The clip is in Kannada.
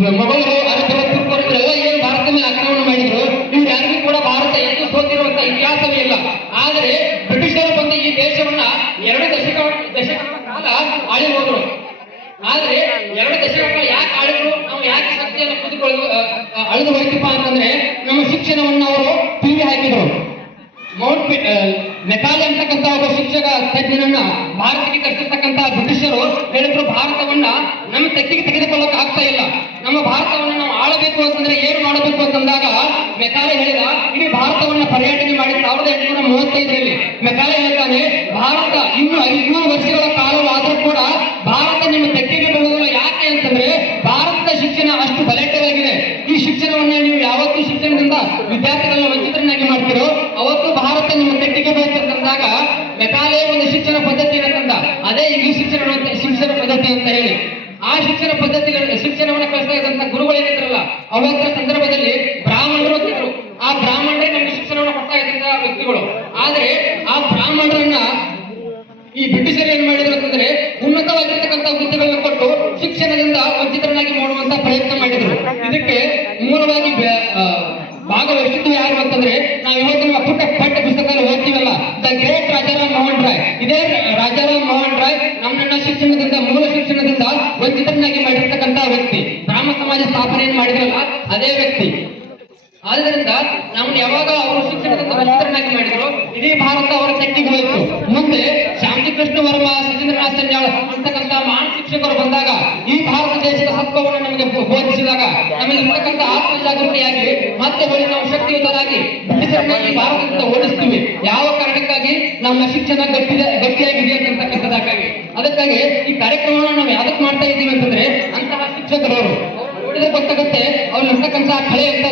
ಮೊಘಲರು ಅರಬ್ಬರು ತುರ್ಕರು ಇವರೆಲ್ಲ ಏನು ಭಾರತ ಮೇಲೆ ಆಕ್ರಮಣ ಮಾಡಿದ್ರು, ಇವ್ರು ಯಾರಿಗೂ ಕೂಡ ಭಾರತ ಎಂದು ಸೋತಿರುವಂತ ಇತಿಹಾಸವೇ ಇಲ್ಲ. ಆದರೆ ಬ್ರಿಟಿಷರು ಬಂದು ಈ ದೇಶವನ್ನ 2 ದಶಕಗಳ ಕಾಲ ಆಳಿ ಹೋದ್ರು. ಆದ್ರೆ 2 ದಶಕಗಳ ಯಾಕೆ ಆಳಿದ್ರು, ನಾವು ಯಾಕೆ ಶಕ್ತಿಯನ್ನು ಅಳಿದು ಹೋಯ್ತಪ್ಪ ಅಂತಂದ್ರೆ ನಮ್ಮ ಶಿಕ್ಷಣವನ್ನ ಅವರು ತಿರುಗಿ ಹಾಕಿದ್ರು. ಮೆಕಾಲೆ ಅಂತಕ್ಕಂಥ ಒಬ್ಬ ಶಿಕ್ಷಕ ತಜ್ಞನನ್ನ ಭಾರತಕ್ಕೆ ಕರೆಸಿರ್ತಕ್ಕಂಥ ಬ್ರಿಟಿಷರು ಹೇಳಿದ್ರು, ಭಾರತವನ್ನ ನಮ್ಮ ತೆಕ್ಕಿಗೆ ತೆಗೆದುಕೊಳ್ಳಕ್ ಆಗ್ತಾ ಇಲ್ಲ, ನಮ್ಮ ಭಾರತವನ್ನ ನಾವು ಆಳಬೇಕು ಅಂತಂದ್ರೆ ಏನು ಮಾಡಬೇಕು ಅಂತಂದಾಗ ಮೆಕಾಲೆ ಹೇಳಿದ, ಇಡೀ ಭಾರತವನ್ನ ಪರ್ಯಟನೆ ಮಾಡಿ 1835ರಲ್ಲಿ ಮೆಕಾಲೆ ಹೇಳ್ತಾನೆ, ಭಾರತ ಇನ್ನು 500 ವರ್ಷಗಳ ಕಾಲವಾದರೂ ಕೂಡ ಭಾರತ ನಿಮ್ಮ ತೆಕ್ಕಿಗೆ ಬರುವುದಿಲ್ಲ. ಯಾಕೆ ಅಂತಂದ್ರೆ ಭಾರತದ ಶಿಕ್ಷಣ ಅಷ್ಟು ಬಲಿಷ್ಠವಾಗಿದೆ. ಈ ಶಿಕ್ಷಣವನ್ನ ನೀವು ಯಾವತ್ತೂ ಶಿಕ್ಷಣದಿಂದ ವಿದ್ಯಾರ್ಥಿಗಳನ್ನ ವಂಚಿತರನ್ನಾಗಿ ಮಾಡ್ತೀರೋ ಅವತ್ತು ಭಾರತ ನಿಮ್ಮ ತೆಕ್ಕಿಗೆ ಬೇಕಂತಂದಾಗ ಮೆಕಾಲೆ ಒಂದು ಶಿಕ್ಷಣ ಪದ್ಧತಿಯನ್ನು ತಂದ, ಅದೇ ಇಂಗ್ಲಿಷ್ ಶಿಕ್ಷಣ ಪದ್ಧತಿ ಅಂತ ಹೇಳಿ. ಆ ಶಿಕ್ಷಣವನ್ನು ಕಲಿಸ್ತಾ ಇದ್ದಂತ ಗುರುಗಳು ಏನಿದ್ರಲ್ಲ ಅವತ್ತಿನ ಸಂದರ್ಭದಲ್ಲಿ ಬ್ರಾಹ್ಮಣರು ಅಂತಿದ್ರು. ಆ ಬ್ರಾಹ್ಮಣರೇ ನಮಗೆ ಶಿಕ್ಷಣವನ್ನು ಕೊಡ್ತಾ ಇದ್ದಂತ ವ್ಯಕ್ತಿಗಳು. ಆದ್ರೆ ಆ ಬ್ರಾಹ್ಮಣರನ್ನ ಈ ಬ್ರಿಟಿಷರು ಏನ್ ಮಾಡಿದ್ರು ಅಂತಂದ್ರೆ ಉನ್ನತವಾಗಿರ್ತಕ್ಕಂಥ ಹುದ್ದೆಗಳನ್ನು ಕೊಟ್ಟು ಶಿಕ್ಷಣದಿಂದ ವಂಚಿತರನ್ನಾಗಿ ಮಾಡುವಂತ ಪ್ರಯತ್ನ ಮಾಡಿದ್ರು. ಇದಕ್ಕೆ ಮೂಲವಾಗಿ ಭಾಗವಹಿಸಿದ್ದು ಯಾರು ಅಂತಂದ್ರೆ ನಾವು ಇವತ್ತು ನಮ್ಮ ಪಠ್ಯ ಪುಸ್ತಕದಲ್ಲಿ ಓದ್ತೀವಲ್ಲ, ದ ಗ್ರೇಟ್ ರಾಜಾರಾಮ್ ಮೋಹನ್ ರಾಯ್. ಇದೇ ರಾಜಾರಾಮ್ ಮೋಹನ್ ರಾಯ್ ನಮ್ಮನ್ನ ಶಿಕ್ಷಣದಿಂದ ಮೂಲ ಶಿಕ್ಷಣದಿಂದ ವಂಚಿತರನ್ನಾಗಿ ಮಾಡಿರ್ತಕ್ಕಂಥ ವ್ಯಕ್ತಿ. ಬ್ರಾಹ್ಮ ಸಮಾಜ ಸ್ಥಾಪನೆಯನ್ನು ಮಾಡಿದ್ರಲ್ಲ ಅದೇ ವ್ಯಕ್ತಿ. ಆದ್ರಿಂದ ನಮ್ಮನ್ನು ಯಾವಾಗ ಅವರು ಶಿಕ್ಷಣದಿಂದ ವಂಚಿತರನ್ನಾಗಿ ಮಾಡಿದ್ರು ಇಡೀ ಭಾರತ ಅವರ ತೆಕ್ಕಿಗೆ ಹೋಯಿತು. ಮುಂದೆ ಶ್ಯಾಮಜಿ ಕೃಷ್ಣ ವರ್ಮ, ಸಚೇಂದ್ರನಾಥ್ ಸಂಜಾಳ್ ಅಂತಕ್ಕಂಥ ಮಹಾನ್ ಶಿಕ್ಷಕರು ಬಂದಾಗ ಈ ಭಾರತ ದೇಶದ ಸತ್ವವನ್ನು ನಮಗೆ ಬೋಧಿಸಿದಾಗ ನಮಗೆ ಇರ್ತಕ್ಕಂಥ ಆತ್ಮ ಜಾಗೃತಿಯಾಗಿ ಮತ್ತೆ ಹೊಳಿ ನಾವು ಶಕ್ತಿಯುತರಾಗಿ ಬ್ರಿಟಿಷರನ್ನ ಈ ಭಾರತದಿಂದ ಓಡಿಸ್ತೀವಿ. ಯಾವ ಕಾರಣಕ್ಕಾಗಿ ನಮ್ಮ ಶಿಕ್ಷಣ ಗಟ್ಟಿಯಾಗಿದೆ ಅಂತಕ್ಕಂಥದಕ್ಕಾಗಿ. ಅದಕ್ಕಾಗಿ ಈ ಕಾರ್ಯಕ್ರಮವನ್ನು ನಾವು ಯಾವ್ದಕ್ಕೆ ಮಾಡ್ತಾ ಇದ್ದೀವಿ ಅಂತಂದ್ರೆ ಅಂತಹ ಶಿಕ್ಷಕರವರು ನೋಡಿದ್ರೆ ಗೊತ್ತಾಗುತ್ತೆ ಅವ್ರು ಇರ್ತಕ್ಕಂಥ ಕಳೆ ಅಂತ